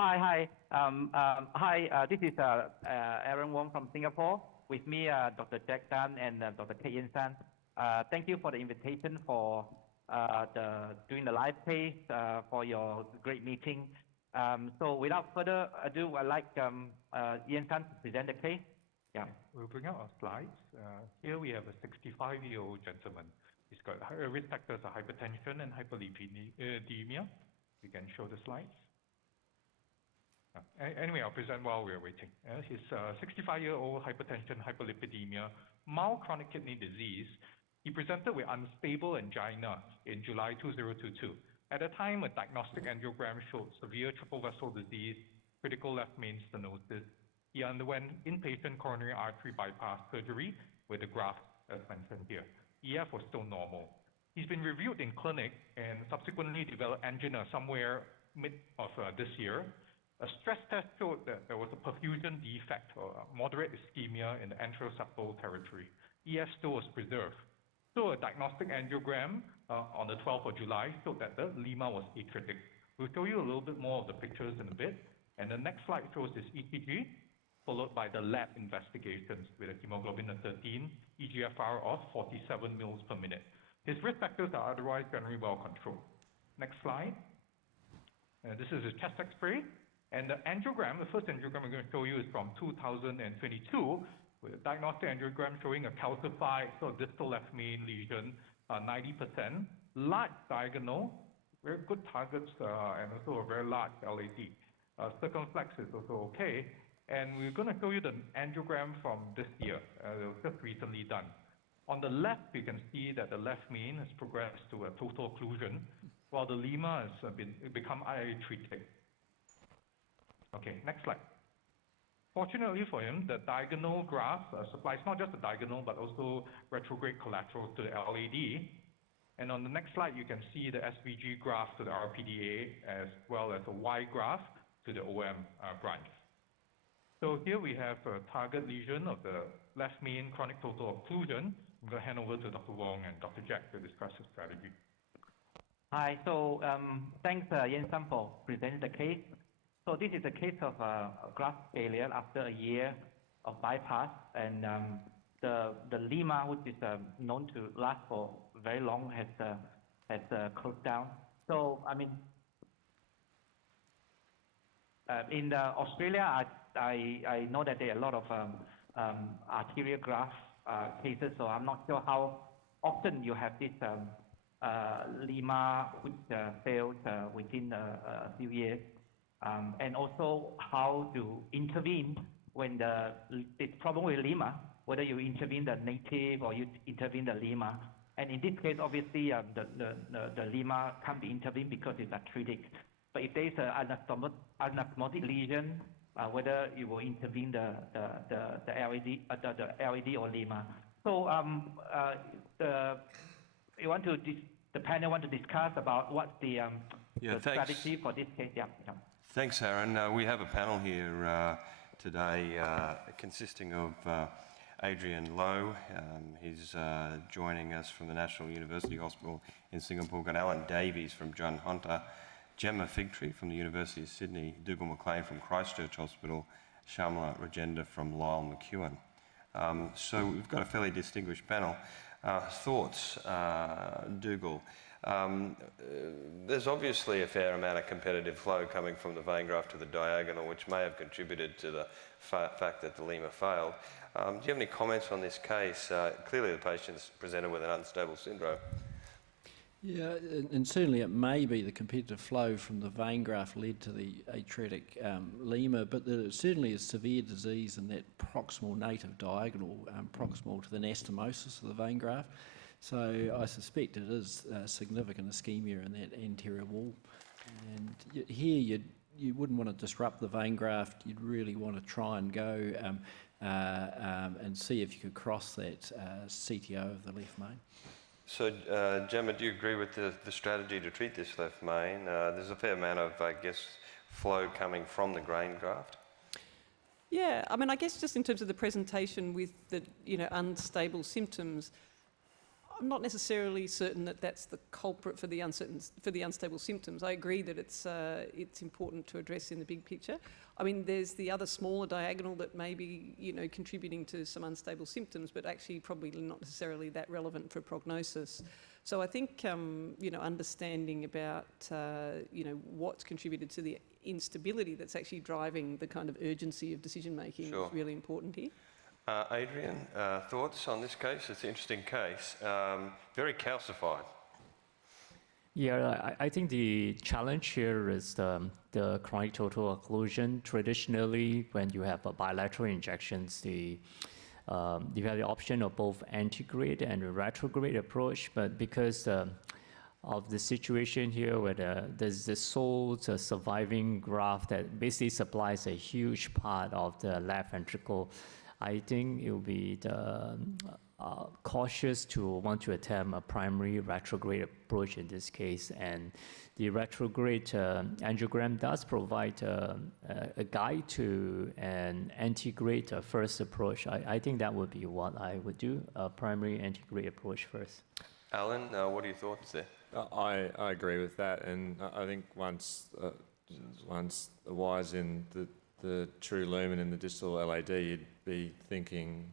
Hi. This is Aaron Wong from Singapore. With me, Dr. Jack Tan and Dr. Kei Yen San. Thank you for the invitation for doing the live case for your great meeting. So without further ado, I'd like Yen San to present the case. Yeah. We'll bring out our slides. Here we have a 65-year-old gentleman. He's got risk factors of hypertension and hyperlipidemia. We can show the slides. Anyway, I'll present while we're waiting. He's 65-year-old, hypertension, hyperlipidemia, mild chronic kidney disease. He presented with unstable angina in July 2022. At the time, a diagnostic angiogram showed severe triple vessel disease, critical left main stenosis. He underwent inpatient coronary artery bypass surgery with a graft, as mentioned here. EF was still normal. He's been reviewed in clinic and subsequently developed angina somewhere mid of this year. A stress test showed that there was a perfusion defect or moderate ischemia in the anteroseptal territory. EF still was preserved. So a diagnostic angiogram on the 12th of July showed that the lima was atretic. We'll show you a little bit more of the pictures in a bit. And the next slide shows this ECG, followed by the lab investigations with a hemoglobin of 13, eGFR of 47 mils per minute. His risk factors are otherwise generally well controlled. Next slide. This is his chest X-ray. And the angiogram, the first angiogram I'm going to show you is from 2022, with a diagnostic angiogram showing a calcified distal left main lesion, 90%, large diagonal, very good targets, and also a very large LAD. Circumflex is also okay. And we're going to show you the angiogram from this year. It was just recently done. On the left, you can see that the left main has progressed to a total occlusion, while the lima has become atretic. Okay, next slide. Fortunately for him, the diagonal graph supplies not just the diagonal, but also retrograde collateral to the LAD. And on the next slide, you can see the SVG graph to the RPDA, as well as a Y graph to the OM branch. So here we have a target lesion of the left main chronic total occlusion. I'm going to hand over to Dr. Wong and Dr. Jack to discuss the strategy. Hi, so thanks Yen San for presenting the case. So this is a case of graft failure after a year of bypass, and the lima, which is known to last for very long, has closed down. So I mean, in Australia, I know that there are a lot of arterial graft cases. So I'm not sure how often you have this lima which failed within a few years. And also how to intervene when the problem with lima, whether you intervene the native or you intervene the lima. And in this case, obviously, the lima can't be intervened because it's atretic. But if there is an anastomotic lesion, whether you will intervene the LAD or lima. So the panel want to discuss about what the strategy for this case. Yeah. Thanks, Aaron. We have a panel here today consisting of Adelaide Lo. He's joining us from the National University Hospital in Singapore. We've got Alan Davies from John Hunter, Gemma Figtree from the University of Sydney, Dougal McLean from Christchurch Hospital, Shamla Rajenda from Lyell McEwen. So we've got a fairly distinguished panel. Thoughts, Dougal? There's obviously a fair amount of competitive flow coming from the vein graft to the diagonal, which may have contributed to the fact that the lima failed. Do you have any comments on this case? Clearly the patient's presented with an unstable syndrome. Yeah, and certainly it may be the competitive flow from the vein graft led to the atretic lima, but there certainly is severe disease in that proximal native diagonal, proximal to the anastomosis of the vein graft. So I suspect it is significant ischemia in that anterior wall. And here you wouldn't want to disrupt the vein graft. You'd really want to try and go and see if you could cross that CTO of the left main. So, Gemma, do you agree with the strategy to treat this left main? There's a fair amount of, I guess, flow coming from the grain graft. Yeah, I mean, I guess just in terms of the presentation with the, unstable symptoms, I'm not necessarily certain that that's the culprit for the unstable symptoms. I agree that it's important to address in the big picture. I mean, there's the other smaller diagonal that may be, contributing to some unstable symptoms, but actually probably not necessarily that relevant for prognosis. So I think, understanding about, what's contributed to the instability that's actually driving the kind of urgency of decision making is really important here. Adrian, thoughts on this case? It's an interesting case, very calcified. Yeah, I think the challenge here is the chronic total occlusion. Traditionally, when you have bilateral injections, you have the option of both antegrade and retrograde approach, but because of the situation here where there's the sole surviving graft that basically supplies a huge part of the left ventricle, I think it will be cautious to want to attempt a primary retrograde approach in this case. And the retrograde angiogram does provide a guide to an antegrade first approach. I think that would be what I would do, a primary antegrade approach first. Alan, what are your thoughts there? I agree with that, and I think once the wire's in the true lumen in the distal LAD, you'd be thinking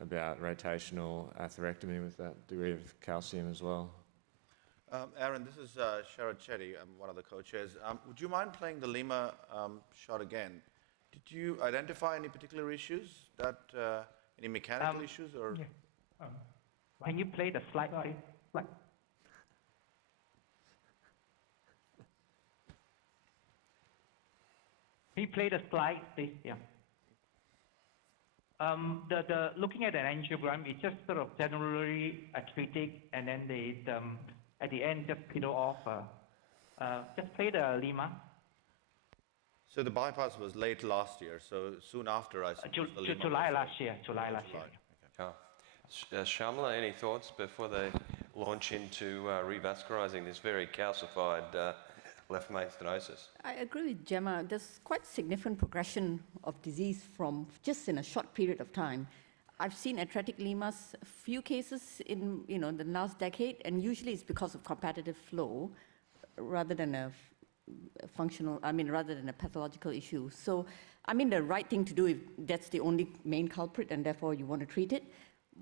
about rotational atherectomy with that degree of calcium as well. Aaron, this is Sharad Chetty. I'm one of the co-chairs. Would you mind playing the Lima shot again? Did you identify any particular issues, any mechanical issues? Or? Yeah. Can you play the slide, please? Slide. Can you play the slide, please? Yeah. Looking at an angiogram, it's just sort of generally atretic, and then at the end just peel off. Just play the Lima. So the bypass was late last year, so soon after I suppose the Lima July last year. July last year. Okay. Shamla, any thoughts before they launch into revascularizing this very calcified left main stenosis? I agree with Gemma. There's quite significant progression of disease from just in a short period of time. I've seen atretic limas, a few cases in the last decade, and usually it's because of competitive flow rather than a rather than a pathological issue. So, the right thing to do if that's the only main culprit and therefore you want to treat it.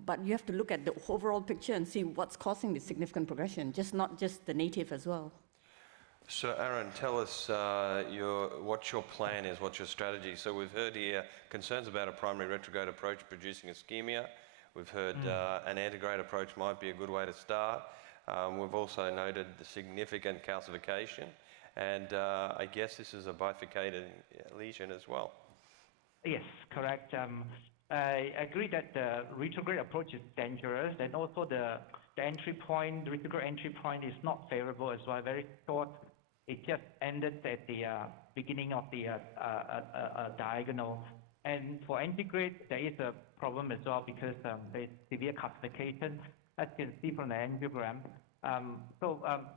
But you have to look at the overall picture and see what's causing the significant progression, not just the native as well. So Aaron, tell us what your plan is, what's your strategy. So we've heard here concerns about a primary retrograde approach producing ischemia. We've heard an antegrade approach might be a good way to start. We've also noted the significant calcification, and I guess this is a bifurcated lesion as well. Yes, correct. I agree that the retrograde approach is dangerous, and also the entry point, the retrograde entry point is not favorable as well, very short. It just ended at the beginning of the diagonal. And for antegrade, there is a problem as well because there's severe calcification, as you can see from the angiogram.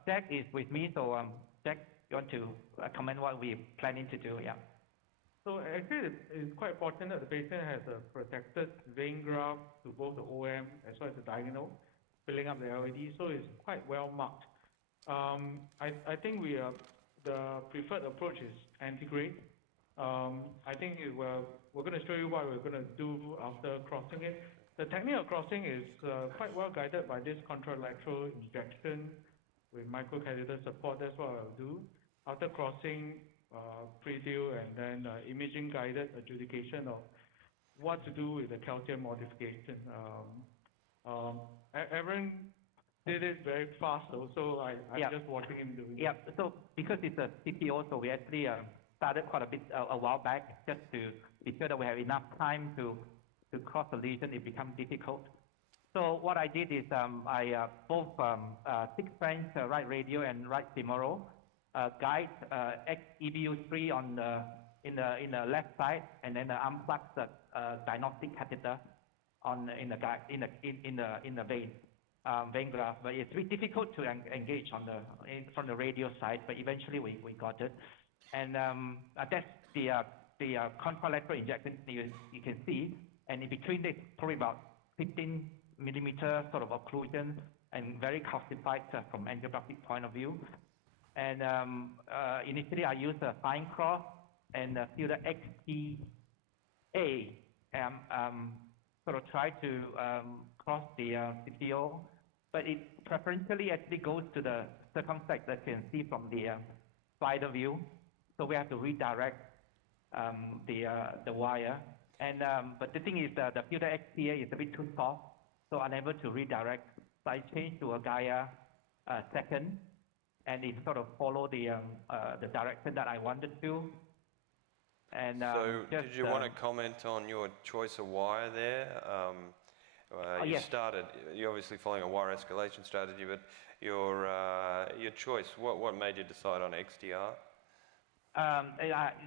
Jack is with me, so Jack, you want to comment what we're planning to do? Yeah. So actually, it's quite important that the patient has a protected vein graft to both the OM as well as the diagonal, filling up the LAD, so it's quite well marked. I think the preferred approach is antegrade. I think we're going to show you what we're going to do after crossing it. The technique of crossing is quite well guided by this contralateral injection with microcatheter support. That's what I'll do. After crossing, preview and then imaging guided adjudication of what to do with the calcium modification. Aaron did it very fast, so I'm just watching him doing it. Yeah, so because it's a CPO, so we actually started quite a bit a while back just to be sure that we have enough time to cross the lesion. It becomes difficult. So what I did is I both 6 French right radial and right femoral guide EBU3 in the left side, and then unplug the diagnostic catheter in the vein graft. But it's really difficult to engage from the radial side, but eventually we got it. And that's the contralateral injection you can see, and in between there's probably about 15 millimeter sort of occlusion and very calcified from angiographic point of view. And initially I used a fine cross and filter XTA, sort of try to cross the CTO, but it preferentially actually goes to the circumflex that you can see from the slider view. So we have to redirect the wire. And but the thing is that the filter XTA is a bit too soft, so unable to redirect. So I changed to a Gaia second, and it sort of follow the direction that I wanted to. And So just, did you want to comment on your choice of wire there? Yes. You're obviously following a wire escalation strategy, but your choice, what made you decide on XDR?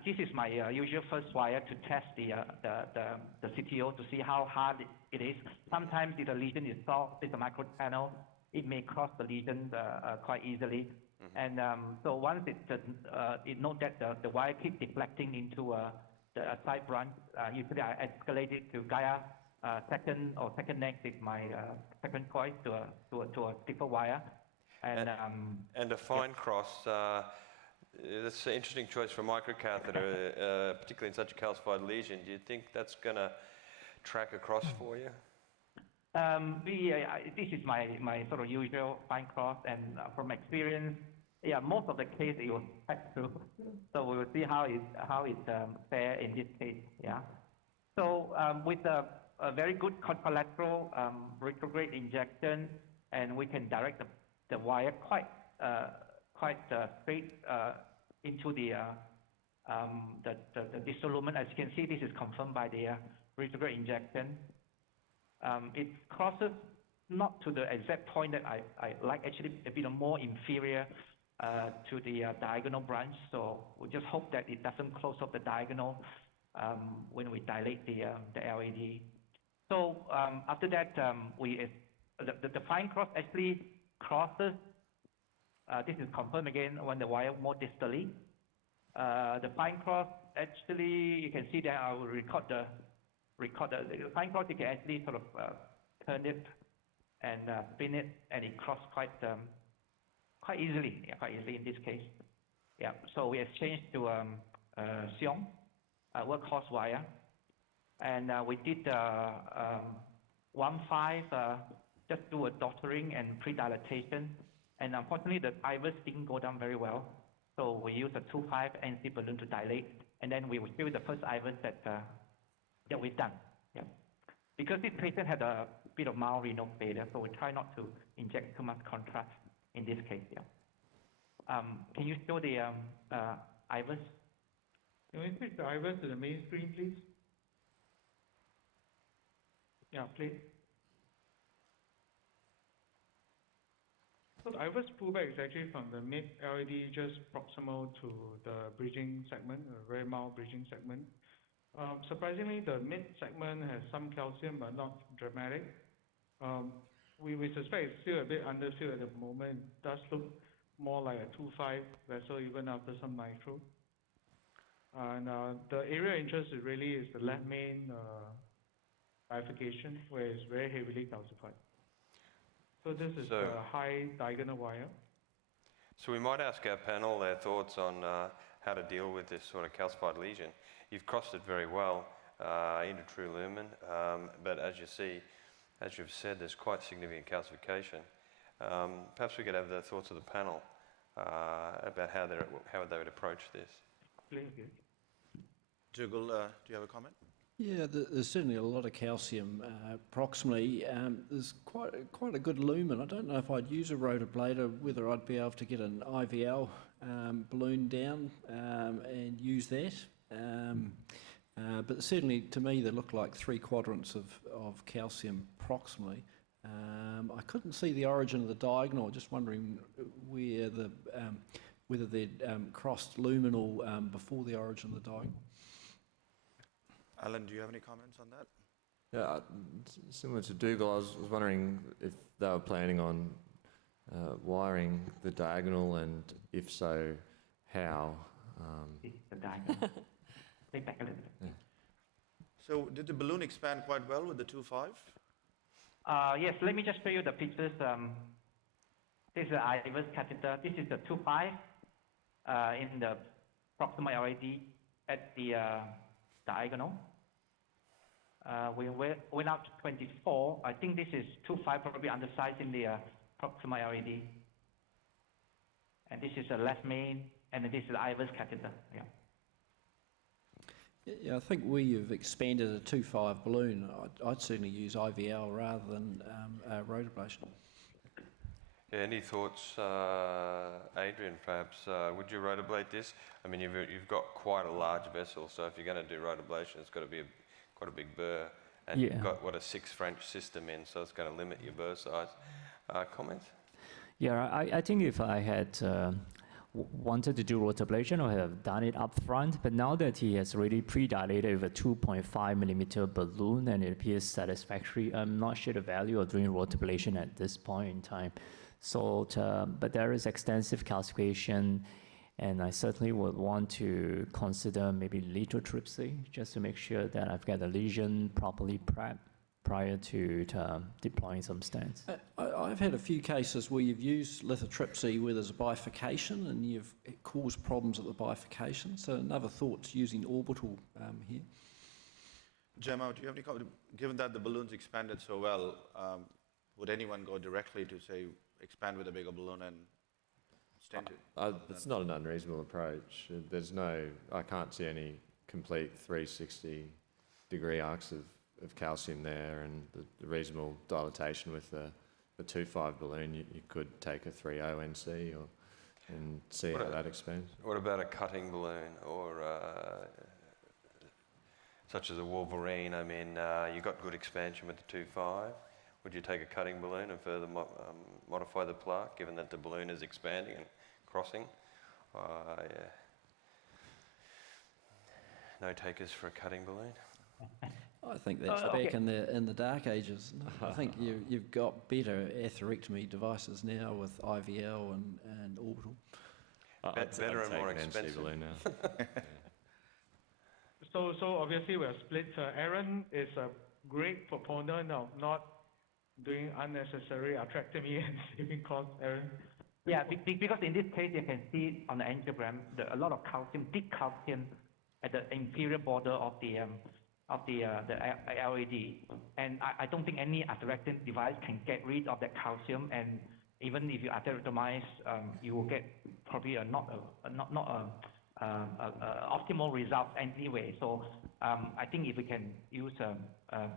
This is my usual first wire to test the CTO to see how hard it is. Sometimes if the lesion is soft, it's a micro channel, it may cross the lesion quite easily. And so once it knows that the wire keeps deflecting into the side branch, usually I escalate it to Gaia second or second next is my second choice to a stiffer wire. And a fine cross. That's an interesting choice for microcatheter, particularly in such a calcified lesion. Do you think that's going to track across for you? This is my sort of usual fine cross, and from experience, most of the case it will pass through. So we will see how it fare in this case. Yeah. So with a very good contralateral retrograde injection, and we can direct the wire quite straight into the distal lumen. As you can see, this is confirmed by the retrograde injection. It crosses not to the exact point that I like, actually a bit more inferior to the diagonal branch. So we just hope that it doesn't close off the diagonal when we dilate the LAD. So after that, the fine cross actually crosses. This is confirmed again when the wire more distally. The fine cross actually, you can see that I will record the fine cross. You can actually sort of turn it and spin it, and it crosses quite easily. Quite easily in this case. Yeah. So we exchanged to Xiong workhorse wire, and we did 1.5 just do a dottering and pre-dilatation. And unfortunately, the IVUS didn't go down very well. So we used a 2.5 NC balloon to dilate, and then we will fill the first IVUS that we've done. Yeah. Because this patient had a bit of mild renal failure, so we try not to inject too much contrast in this case. Yeah. Can you show the IVUS? Can we switch the IVUS to the main screen, please? Yeah, please. So the IVUS pullback is actually from the mid-LAD just proximal to the bridging segment, a very mild bridging segment. Surprisingly, the mid segment has some calcium, but not dramatic. We suspect it's still a bit underfilled at the moment. It does look more like a 2.5 vessel even after some nitro. And the area of interest really is the left main bifurcation, where it's very heavily calcified. So this is a high diagonal wire. So we might ask our panel their thoughts on how to deal with this sort of calcified lesion. You've crossed it very well into true lumen, but as you see, as you've said, there's quite significant calcification. Perhaps we could have the thoughts of the panel about how they would approach this. Dougal, do you have a comment? Yeah, there's certainly a lot of calcium proximally. There's quite a good lumen. I don't know if I'd use a rotablator, whether I'd be able to get an IVL balloon down and use that. But certainly, to me, they look like 3 quadrants of calcium proximally. I couldn't see the origin of the diagonal. Just wondering whether they'd crossed luminal before the origin of the diagonal. Alan, do you have any comments on that? Yeah, similar to Dougal, I was wondering if they were planning on wiring the diagonal, and if so, how? The diagonal. Take back a little bit. Yeah. So did the balloon expand quite well with the 2.5? Yes, let me just show you the pictures. This is the IVUS catheter. This is the 2.5 in the proximal LAD at the diagonal. We went out to 24. I think this is 2.5, probably undersized in the proximal LAD. And this is the left main, and this is the IVUS catheter. Yeah. Yeah, I think where you've expanded a 2.5 balloon, I'd certainly use IVL rather than rotablation. Yeah, any thoughts, Adrian, perhaps? Would you rotablate this? I mean, you've got quite a large vessel, so if you're going to do rotablation, it's got to be quite a big burr. And you've got, what, a 6 French system in, so it's going to limit your burr size. Comments? Yeah, I think if I had wanted to do rotablation, I would have done it up front, but now that he has already pre-dilated with a 2.5 millimeter balloon and it appears satisfactory, I'm not sure the value of doing rotablation at this point in time. So, but there is extensive calcification, and I certainly would want to consider maybe lithotripsy, just to make sure that I've got the lesion properly prepped prior to deploying some stents. I've had a few cases where you've used lithotripsy where there's a bifurcation and you've caused problems at the bifurcation. So another thought's using orbital here. Gemma, do you have any comment? Given that the balloon's expanded so well, would anyone go directly to, say, expand with a bigger balloon and stent it? It's not an unreasonable approach. I can't see any complete 360-degree arcs of calcium there, and the reasonable dilatation with the 2.5 balloon, you could take a 3.0 NC and see how that expands. What about a cutting balloon, or such as a Wolverine? I mean, you got good expansion with the 2.5. Would you take a cutting balloon and further modify the plaque, given that the balloon is expanding and crossing? Yeah. No takers for a cutting balloon? I think that's back in the dark ages. I think you've got better atherectomy devices now with IVL and orbital. Better and more expensive. Now. So obviously we're split. Aaron is a great proponent of not doing unnecessary atherectomy and saving costs. Aaron? Yeah, because in this case you can see on the angiogram a lot of calcium, deep calcium at the inferior border of the LAD, and I don't think any atherectomy device can get rid of that calcium. And even if you atherectomize, you will get probably not optimal results anyway. So I think if we can use a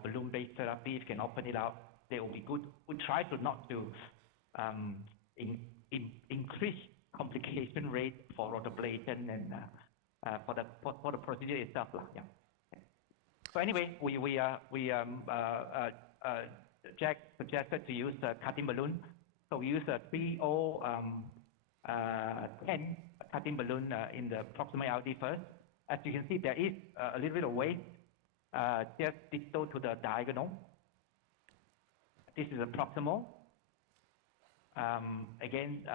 balloon-based therapy, if we can open it out, that will be good. We try to not to increase complication rate for rotablation and for the procedure itself. Yeah. So anyway, Jack suggested to use a cutting balloon. So we use a 3.010 cutting balloon in the proximal LD first. As you can see, there is a little bit of weight just distal to the diagonal. This is a proximal. Again,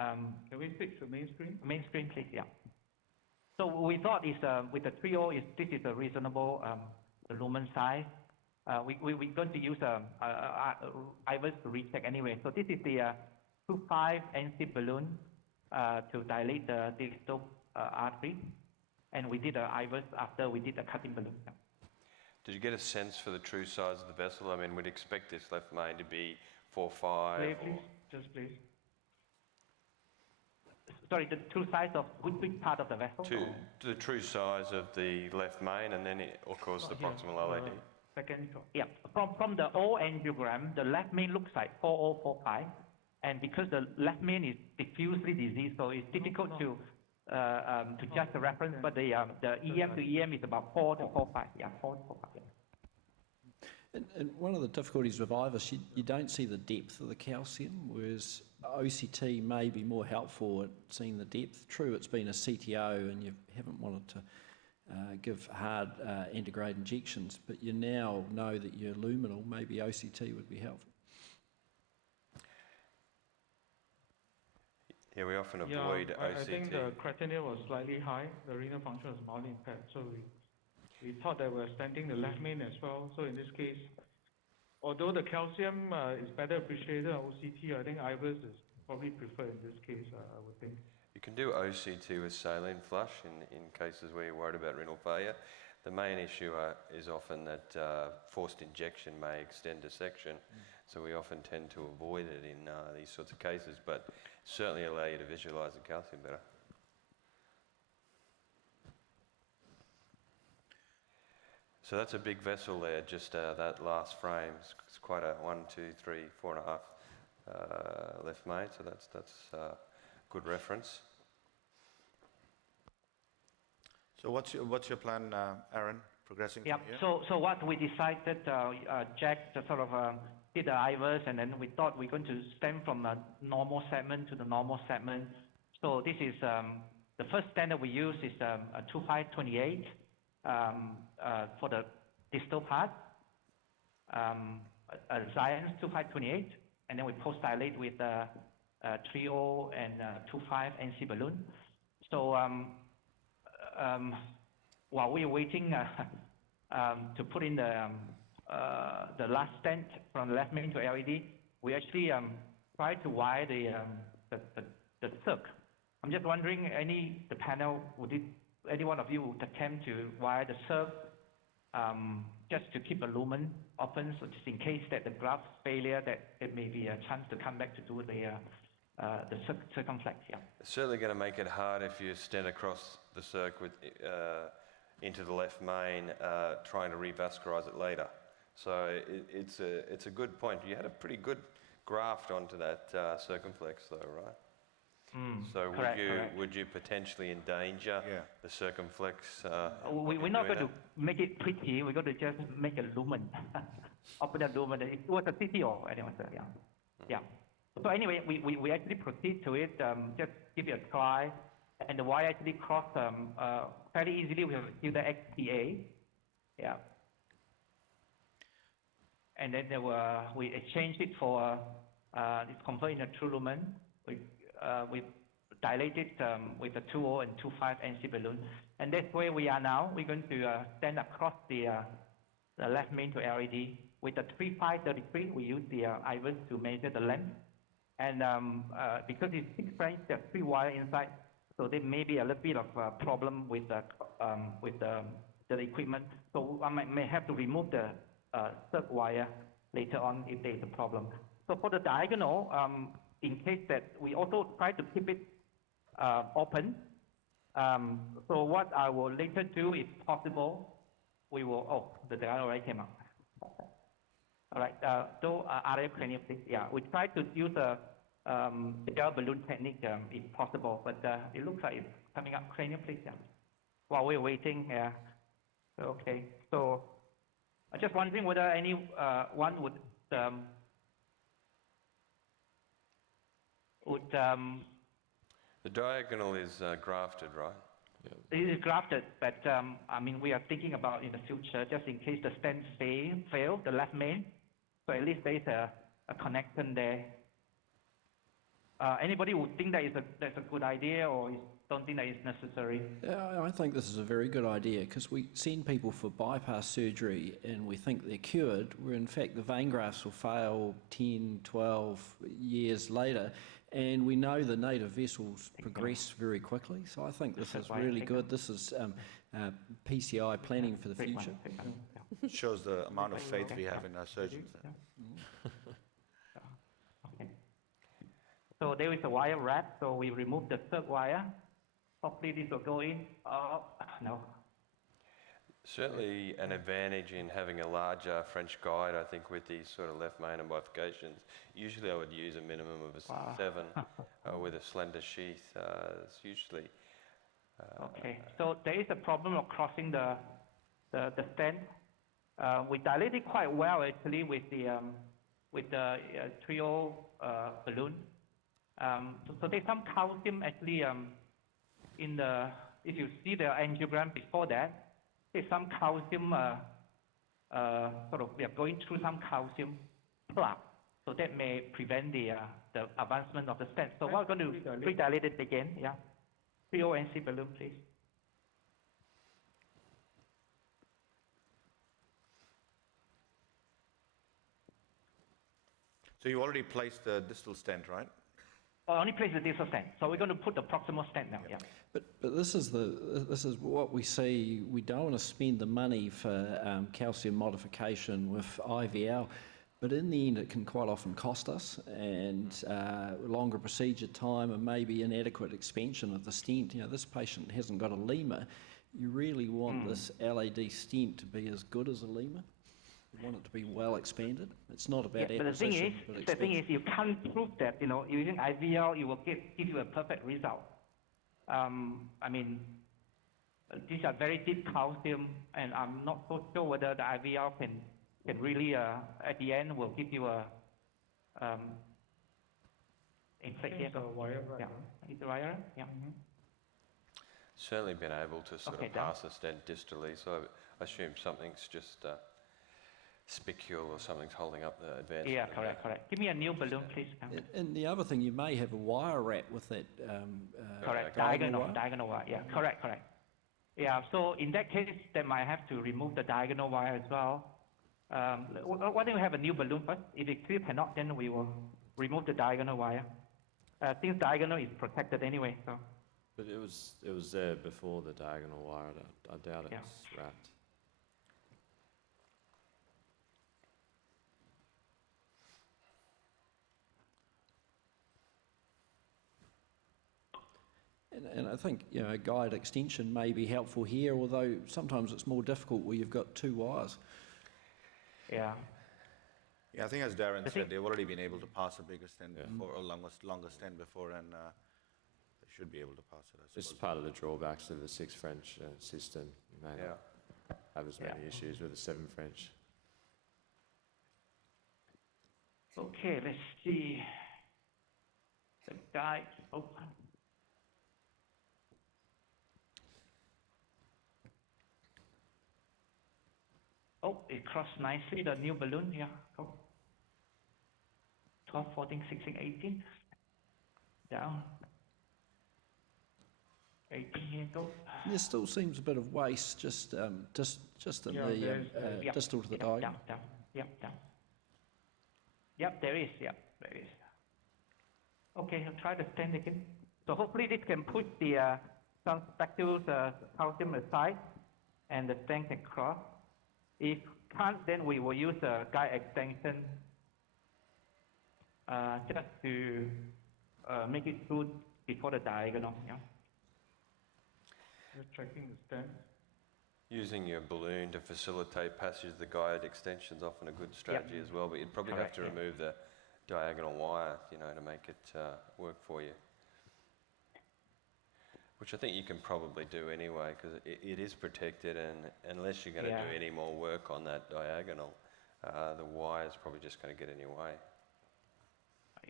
can we fix the main screen? Main screen, please. Yeah. So we thought with the 3.0, this is a reasonable lumen size. We're going to use IVUS to recheck anyway. So this is the 2.5 NC balloon to dilate the distal artery, and we did IVUS after we did the cutting balloon. Yeah. Did you get a sense for the true size of the vessel? I mean, we'd expect this left main to be 4.5. Please, just please. Sorry, the true size of which part of the vessel? The true size of the left main, and then of course the proximal LAD. Second. Yeah, from the old angiogram, the left main looks like 4.045, and because the left main is diffusely diseased, so it's difficult to just the reference. But the EM to EM is about 4 to 4.5. Yeah, 4 to 4.5. Yeah. And one of the difficulties with IVUS, you don't see the depth of the calcium, whereas OCT may be more helpful at seeing the depth. True, it's been a CTO and you haven't wanted to give hard antegrade injections, but you now know that you're luminal, maybe OCT would be helpful. Yeah, we often avoid OCT. I think the creatinine was slightly high, the renal function was mildly impaired, so we thought that we're stenting the left main as well. So in this case, although the calcium is better appreciated on OCT, I think IVUS is probably prefer in this case, I would think. You can do OCT with saline flush in cases where you're worried about renal failure. The main issue is often that forced injection may extend dissection, so we often tend to avoid it in these sorts of cases, but certainly allow you to visualise the calcium better. So that's a big vessel there, just that last frame. It's quite a 1, 2, 3, 4.5 left main, so that's good reference. So what's your plan, Aaron, progressing Yeah. from here? So what we decided, Jack just sort of did the IVUS, and then we thought we're going to stem from a normal segment to the normal segment. So this is the first standard we use is a 2528 for the distal part, Zions 2528, and then we post dilate with 3.0 and 2.5 NC balloon. So while we're waiting to put in the last stent from the left main to LED, we actually try to wire the circ. I'm just wondering, the panel, any one of you would attempt to wire the circ just to keep a lumen open, so just in case that the graft failure, that it may be a chance to come back to do the circumflex, yeah. It's certainly going to make it hard if you stent across the circ into the left main, trying to revascularize it later. So it's a good point. You had a pretty good graft onto that circumflex though, right? So would you potentially endanger the circumflex? We're not going to make it pretty. We're going to just make a lumen, open a lumen. It was a CTO anyway. So yeah. So anyway, we actually proceed to it. Just give it a try, and the wire actually crossed fairly easily with the XTA. Yeah. And then we exchanged it for it's converted into true lumen. We dilated with a 2.0 and 2.5 NC balloon, and that's where we are now. We're going to stand across the left main to LED with the 3.533. We use the IVUS to measure the length, and because it's 6 frames, there's 3 wires inside, so there may be a little bit of a problem with the equipment. So I may have to remove the third wire later on if there's a problem. So for the diagonal, in case that we also try to keep it open. So what I will later do, if possible, we will, the diagonal already came out. All right, so RF cranial, please. Yeah, we try to use the gel balloon technique if possible, but it looks like it's coming up cranial, please. Yeah. While we're waiting, yeah. Okay, so I'm just wondering whether anyone would the diagonal is grafted, right? Yeah. It is grafted, but I mean, we are thinking about in the future, just in case the stent fail, the left main, so at least there's a connection there. Anybody would think that's a good idea, or don't think that is necessary? Yeah, I think this is a very good idea, because we send people for bypass surgery and we think they're cured, where in fact the vein grafts will fail 10, 12 years later, and we know the native vessels progress very quickly. So I think this is really good. This is PCI planning for the future. It shows the amount of faith we have in our surgeons. Okay. So there is a wire wrap, so we remove the third wire. Hopefully this will go in. No. Certainly an advantage in having a larger French guide, I think, with these sort of left main and bifurcations. Usually I would use a minimum of a 7 with a slender sheath. It's usually... okay, so there is a problem of crossing the stent. We dilated quite well actually with the 3.0 balloon. So there's some calcium actually in the, if you see the angiogram before that, there's some calcium, we are going through some calcium plaque. So that may prevent the advancement of the stent. So we're going to pre-dilate it again, yeah. 3.0 NC balloon, please. So you already placed the distal stent, right? Only place the distal stent. So we're going to put the proximal stent now. Yeah. But this is what we see. We don't want to spend the money for calcium modification with IVL, but in the end it can quite often cost us, and longer procedure time and maybe inadequate expansion of the stent. You know, this patient hasn't got a lemur. You really want this LAD stent to be as good as a lemur. You want it to be well expanded. It's not about acquisition, but the thing is, you can't prove that, you know, using IVL, you will give you a perfect result. I mean, these are very deep calcium, and I'm not so sure whether the IVL can really, at the end, will give you a, It's a wire, right? yeah, it's a wire, yeah. Certainly been able to sort of pass the stent distally, so I assume something's just spicule or something's holding up the advancement. Yeah, correct. Give me a new balloon, please. And the other thing, you may have a wire wrap with that. Correct, diagonal wire. Yeah, correct. Yeah, so in that case, they might have to remove the diagonal wire as well. Why don't we have a new balloon first? If it still cannot, then we will remove the diagonal wire. Since diagonal is protected anyway, so. But it was there before the diagonal wire. I doubt it's wrapped. And I think, you know, a guide extension may be helpful here, although sometimes it's more difficult where you've got two wires. Yeah. Yeah, I think as Darren said, they've already been able to pass a bigger stent before, or longer stent before, and they should be able to pass it, I suppose. This is part of the drawbacks of the 6 French system. You may not have as many issues with the 7 French. Okay, let's see. The guide open. Oh, it crossed nicely, the new balloon, yeah. Go. 12, 14, 16, 18. Down. 18 here, go. There still seems a bit of waste just in the distal to the diagonal. Down. Yep, there is. Okay, I'll try the stent again. So hopefully this can push the some specules calcium aside, and the stent can cross. If can't, then we will use a guide extension just to make it through before the diagonal. Yeah. Just checking the stent. Using your balloon to facilitate passage of the guide extension is often a good strategy as well, but you'd probably have to remove the diagonal wire, you know, to make it work for you. Which I think you can probably do anyway, because it is protected, and unless you're going to do any more work on that diagonal, the wire is probably just going to get in your way.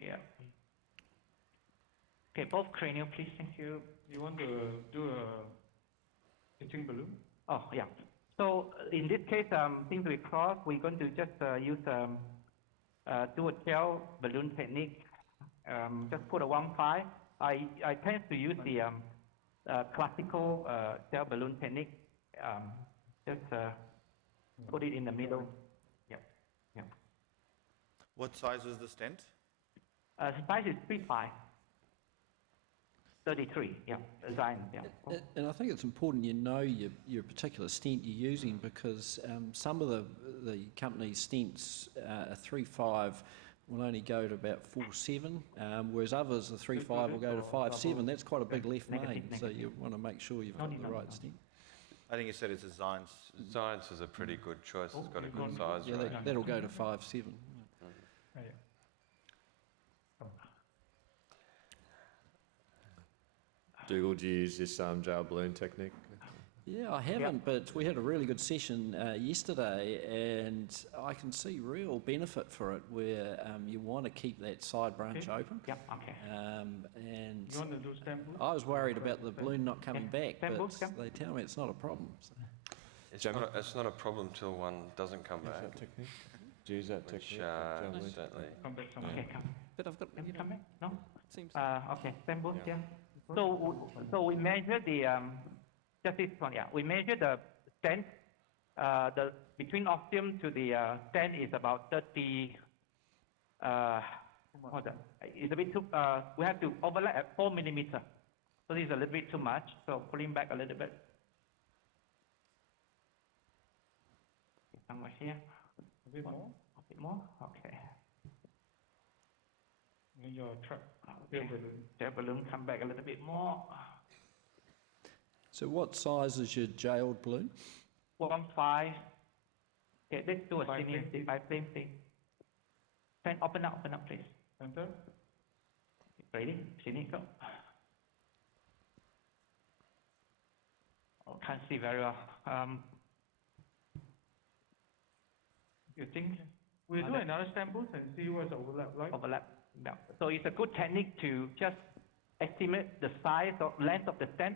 Yeah. Okay, both cranial, please. Thank you. You want to do a pitching balloon? Oh, yeah. So in this case, since we cross, we're going to just use do a gel balloon technique. Just put a 1.5. I tend to use the classical gel balloon technique. Just put it in the middle. Yeah. What size is the stent? Size is 3.5. 33, design, And I think it's important you know your particular stent you're using, because some of the company's stents, a 3.5 will only go to about 4.7, whereas others, the 3.5 will go to 5.7. That's quite a big left main, so you want to make sure you've got the right stent. I think you said it's a Zions. Zions is a pretty good choice. It's got a good size range. That'll go to 5.7. Dougal, do you use this gel balloon technique? Yeah, I haven't, but we had a really good session yesterday, and I can see real benefit for it where you want to keep that side branch open. Yeah, okay. And you want to do stem boost? I was worried about the balloon not coming back, but they tell me it's not a problem. So. It's not a problem till one doesn't come back. That technique? Do you use that technique? Certainly. Come back some Okay, come. But I've got, Can you come back? No? seems. Okay, stem boost, So we measure the just this one, we measure the stent. Between ostium to the stent is about 30 Hold on. It's a bit too, we have to overlap at 4 millimeter. So this is a little bit too much, so pulling back a little bit. Somewhere here. A bit more. A bit more, okay. And your trap. Okay. Tail balloon come back a little bit more. So what size is your jailed balloon? 1.5. Okay, let's do a 5 senior, plane. 5 plane, please. Can open up, please. Center. Ready? Senior, go. Oh, can't see very well. You think? We'll do another sample and see what's the overlap like. Overlap. No. So it's a good technique to just estimate the size or length of the stent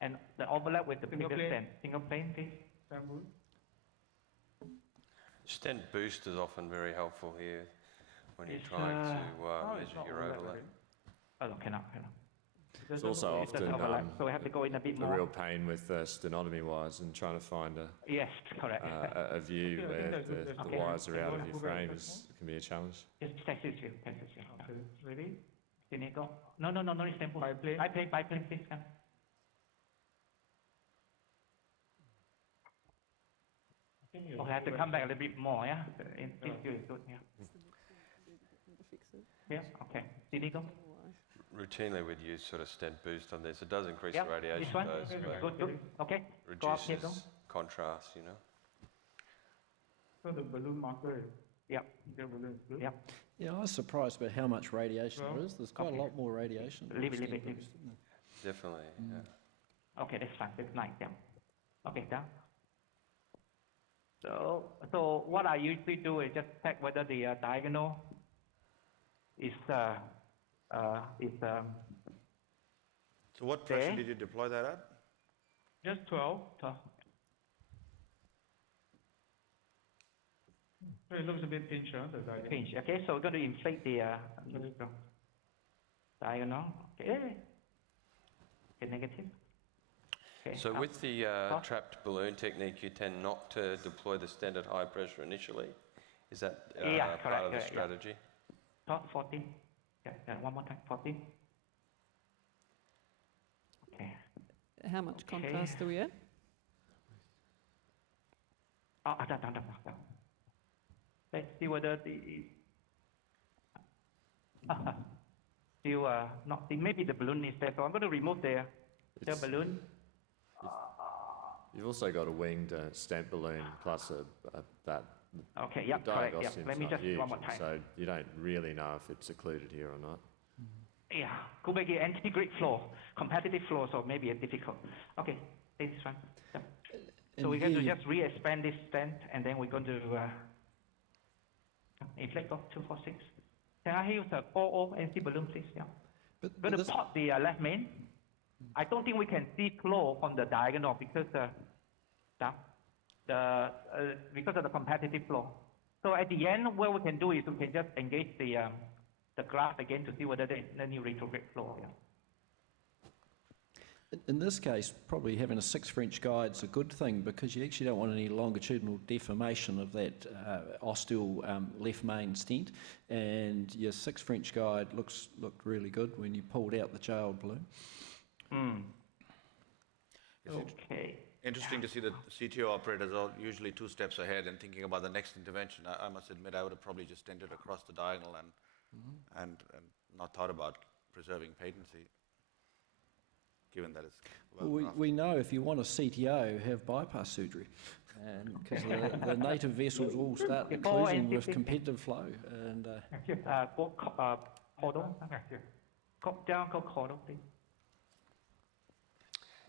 and the overlap with the Single bigger plane. stent. Single plane, please. Sample. Stent boost is often very helpful here when you're It's, trying to it's measure not your overlap, overlap. Oh, no, cannot. It's also It doesn't often overlap, so we have to go in a bit the more. real pain with stenotomy wires and trying to find Yes, correct. a view Yeah, I think where that's good. the Okay. wires are out of Go your back frame a bit can be a challenge. Just test it, test it. Okay. Ready? Senior, go. No, it's simple. 5 plane. 5 plane, please. Come. I think you Okay, I have to come back a little bit more, yeah? This view is good, yeah. Fix it. Yeah, okay. Senior, go. Routinely we'd use sort of stent boost on this. It does increase Yeah, the radiation this one. dose, but Good. Okay. Go up here, go. reduces contrast, you know. So the balloon marker is. Yep. The balloon is good. Yep. Yeah, I was surprised about how much radiation there is. There's quite Okay. a lot more radiation. than Leave it. stent boost, isn't there? Definitely, yeah. Okay, that's fine. That's nice. Yeah. Okay, done. So what I usually do is just check whether the diagonal is So what pressure Okay. did you deploy that at? Just 12. so So it looks a bit pinch, the diagonal. pinch. Okay, so we're going to inflate the diagonal. Okay. Okay, negative. Okay. So up. with the Up. trapped balloon technique, you tend not to deploy the stent at high pressure initially. Is that Yeah, part correct, of the yeah. strategy? Top 14. Yeah, one more time. 14. Okay. How much Okay. contrast do we add? Oh, down. Let's see whether the still not. Maybe the balloon is there. So I'm going to remove the balloon. You've also got a winged stent balloon plus that. Okay. the Yep. Correct. Yep. diagnostics Let me are just huge, one more time. so you don't really know if it's occluded here or not. Yeah. Go back here. Anti-grid flow, competitive flow. So maybe it's difficult. Okay. This one. Yeah. So And we're going to here just re-expand this stent, and then we're going to inflate of 246. Can I use a 4O NC balloon, please? Yeah. But Going to this- pop the left main. I don't think we can see flow from the diagonal because because of the competitive flow. So at the end, what we can do is we can just engage the graph again to see whether there's any retrograde flow. Yeah. In this case, probably having a 6 French guide is a good thing because you actually don't want any longitudinal deformation of that ostial left main stent, and your 6 French guide looked really good when you pulled out the jailed balloon. Okay. Interesting to see that CTO operators are usually 2 steps ahead and thinking about the next intervention. I must admit, I would have probably just stented across the diagonal and not thought about preserving patency, given that it's well We know if you want a CTO, have bypass surgery, because the native vessels all start Before occluding with NC50. competitive flow. And Go caudal. Go down, go caudal, please.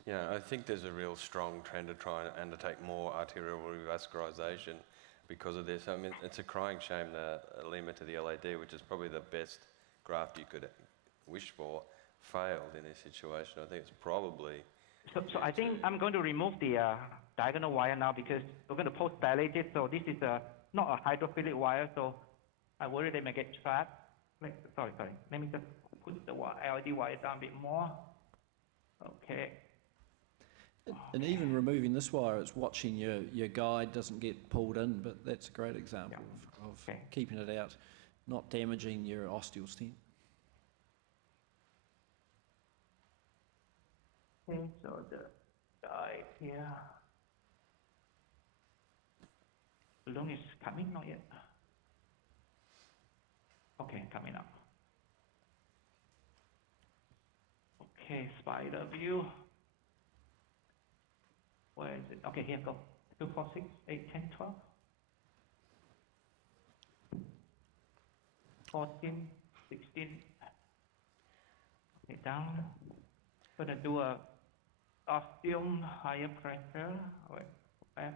Yeah, I think there's a real strong trend to try and undertake more arterial revascularization because of this. I mean, it's a crying shame that a lemur to the LAD, which is probably the best graft you could wish for, failed in this situation. I think it's probably... So I think I'm going to remove the diagonal wire now because we're going to post-dilate it. So this is not a hydrophilic wire, so I worry they may get trapped. Sorry. Let me just put the LED wire down a bit more. Okay. And even removing this wire, it's watching your guide doesn't get pulled in, but that's a great example of Okay. keeping it out. not damaging your osteal stent. Okay, so the side here. Balloon is coming, not yet. Okay, coming up. Okay, spider view. Where is it? Okay, here go. 2, 4, 6, 8, 10, 12. 14, 16. Okay, down. Gonna do a ostium higher pressure. Wait, back.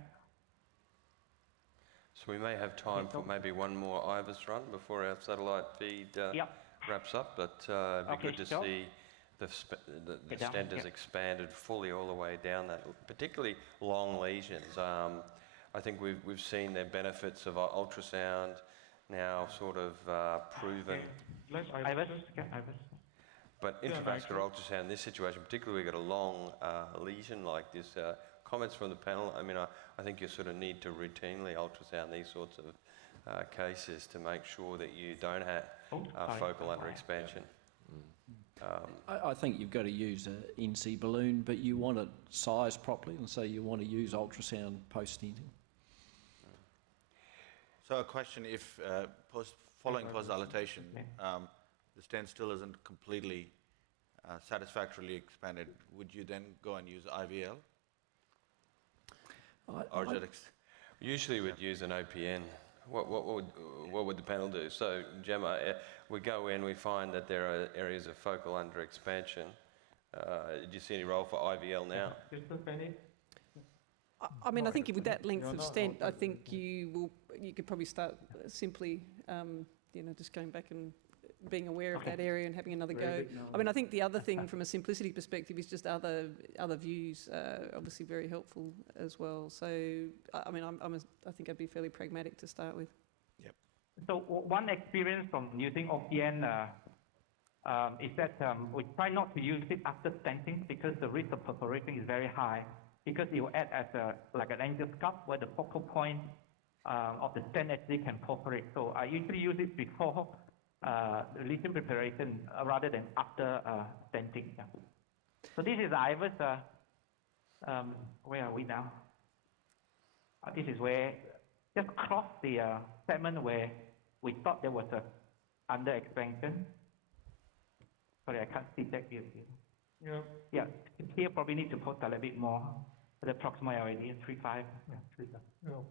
So we may have time for maybe one more IVUS run before our satellite feed wraps up, but it'd be good to see the stent has expanded fully all the way down that, particularly long lesions. I think we've seen the benefits of ultrasound now sort of proven. IVUS. But intravascular ultrasound in this situation, particularly we've got a long lesion like this, comments from the panel. I mean, I think you sort of need to routinely ultrasound these sorts of cases to make sure that you don't have focal underexpansion. I think you've got to use an NC balloon, but you want it sized properly, and so you want to use ultrasound post-stenting. So a question, if following post-dilatation, the stent still isn't completely satisfactorily expanded, would you then go and use IVL? Usually we'd use an OPN. What would the panel do? So, Gemma, we go in, we find that there are areas of focal underexpansion. Do you see any role for IVL now? I mean, I think with that length of stent, I think you could probably start simply, just going back and being aware of that area and having another go. I mean, I think the other thing from a simplicity perspective is just other views, obviously very helpful as well. So, I mean, I think I'd be fairly pragmatic to start with. Yep. So one experience from using OPN is that we try not to use it after stenting because the risk of perforation is very high, because it will act as like an angioscope where the focal point of the stent actually can perforate. So I usually use it before the lesion preparation rather than after stenting. Yeah. So this is IVUS. Where are we now? This is where just across the segment where we thought there was a under expansion. Sorry, I can't see that here. Yeah. Yeah. Here probably need to post a little bit more. The proximal LAD 3.5. Yeah, 3.5. No.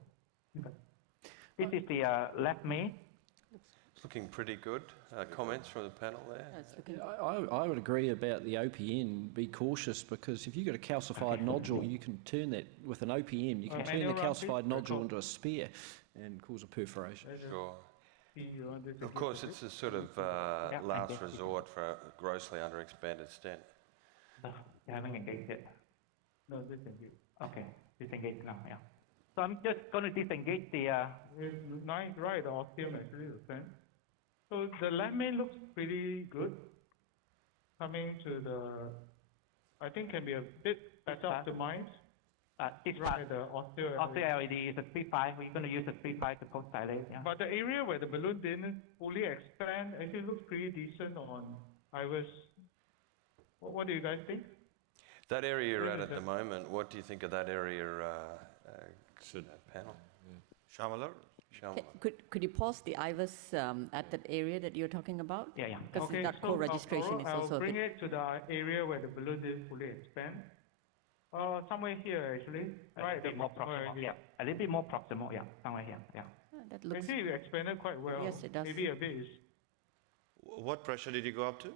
This is the left main. It's looking pretty good. Comments from the panel there? I would agree about the OPN. Be cautious, because if you've got a calcified nodule, you can turn that with an OPN. You can turn the calcified nodule into a spear and cause a perforation. Sure. Of course, it's a sort of last resort for a grossly underexpanded stent. You haven't engaged it. No, disengage. Okay, disengage now, yeah. So I'm just going to disengage the... Nice, right, the ostium actually, the stent. So the left main looks pretty good. Coming to the, I think can be a bit better optimized. This right, the osteo LED is a 3.5. We're going to use a 3.5 to post-dilate. Yeah. But the area where the balloon didn't fully expand actually looks pretty decent on IVUS. What do you guys think? That area you're at the moment, what do you think of that area panel? Shamala? Could you pause the IVUS at that area that you're talking about? Yeah. Because okay, that co-registration is also I'll bring it to the area where the balloon didn't fully expand. Somewhere here actually. A little bit more proximal. Yeah. A little bit more proximal. Yeah. Somewhere here. Yeah. That looks. Actually, it expanded quite well. Yes, it does. Maybe a bit is. What pressure did you go up to?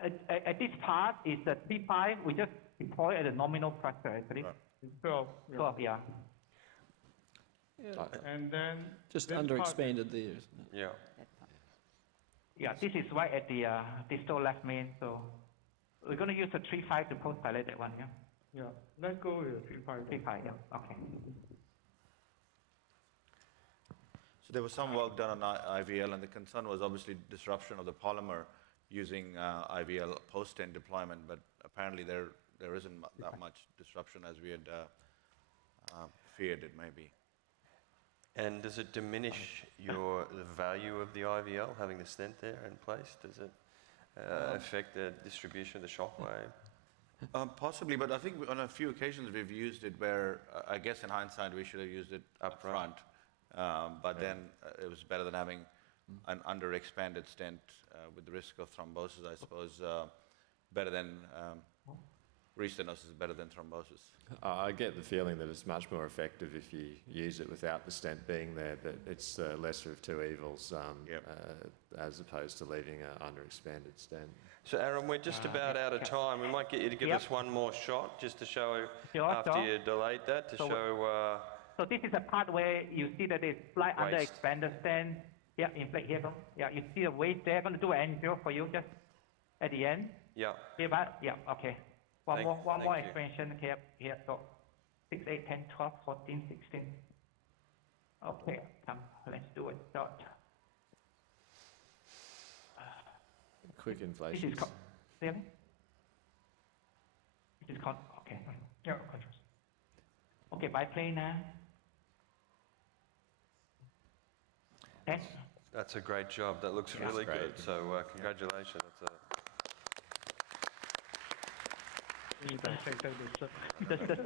At this part is the 3.5. We just deploy at a nominal pressure actually. Right. 12. 12. Yeah. And then just underexpanded there, isn't it? Yeah. Yeah, this is right at the distal left main, so we're going to use a 3.5 to post-dilate that one, yeah? Yeah, let's go with 3.5. 3.5, yeah, okay. So there was some work done on IVL, and the concern was obviously disruption of the polymer using IVL post-stent deployment, but apparently there isn't that much disruption as we had feared it may be. And does it diminish the value of the IVL, having the stent there in place? Does it affect the distribution of the shockwave? Possibly, but I think on a few occasions we've used it where, I guess in hindsight, we should have used it up front. But then it was better than having an under-expanded stent with the risk of thrombosis, I suppose. Better than restenosis is better than thrombosis. I get the feeling that it's much more effective if you use it without the stent being there, that it's the lesser of two evils as opposed to leaving an under-expanded stent. So Aaron, we're just about out of time. We might get you to give us one more shot just to show, after you delete that, to show... So this is a part where you see that it's slight under expanded stent. Yeah, inflate here. Yeah, you see the waist there. I'm going to do an angio for you just at the end. Yeah. Here, yeah, okay. One more expansion here. So 6, 8, 10, 12, 14, 16. Okay, come, let's do it. Start. Quick inflation. This is okay. Yeah, contrast. Okay, biplane now. Okay. That's a great job. That looks really good. So congratulations.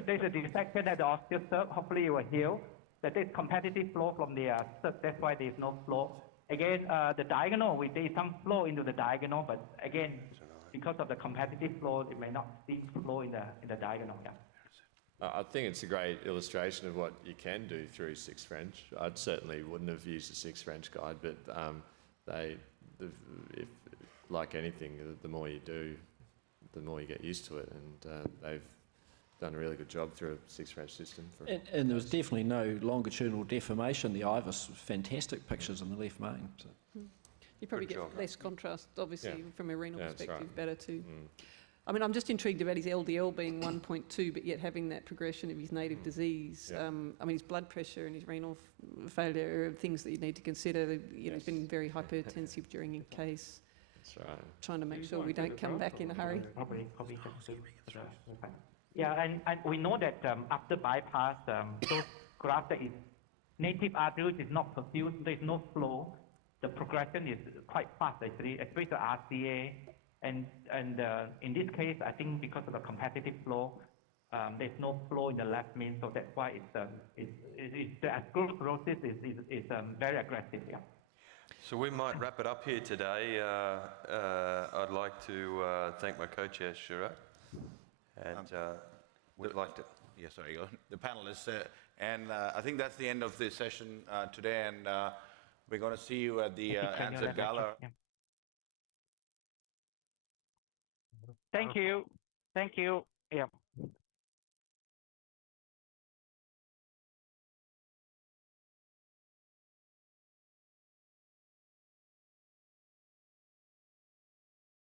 There's a defection at the osteocert. Hopefully it will heal. That is competitive flow from the cert. That's why there's no flow. Again, the diagonal, there is some flow into the diagonal, but again, because of the competitive flow, it may not seem flow in the diagonal. Yeah. I think it's a great illustration of what you can do through 6 French. I certainly wouldn't have used a 6 French guide, but like anything, the more you do, the more you get used to it, and they've done a really good job through a 6 French system. And there was definitely no longitudinal deformation. The IVUS, fantastic pictures in the left main. So. You probably get less contrast, obviously, from a renal perspective, better too. Mm. I mean, I'm just intrigued about his LDL being 1.2, but yet having that progression of his native disease. I mean, his blood pressure and his renal failure are things that you need to consider. You know, he's been very hypertensive during his case. That's right. Trying to make sure we don't come back in a hurry. Probably. Yeah, and we know that after bypass, those grafts that is native arteries is not perfused, there is no flow. The progression is quite fast, actually, especially the RCA. And in this case, I think because of the competitive flow, there's no flow in the left main, so that's why the atherosclerosis is very aggressive. Yeah. So we might wrap it up here today. I'd like to thank my co-chair, Shura, and we'd like to... Yeah, sorry, the panelists. And I think that's the end of the session today, and we're going to see you at the ANZET Gala. Yeah. Thank you. Yeah.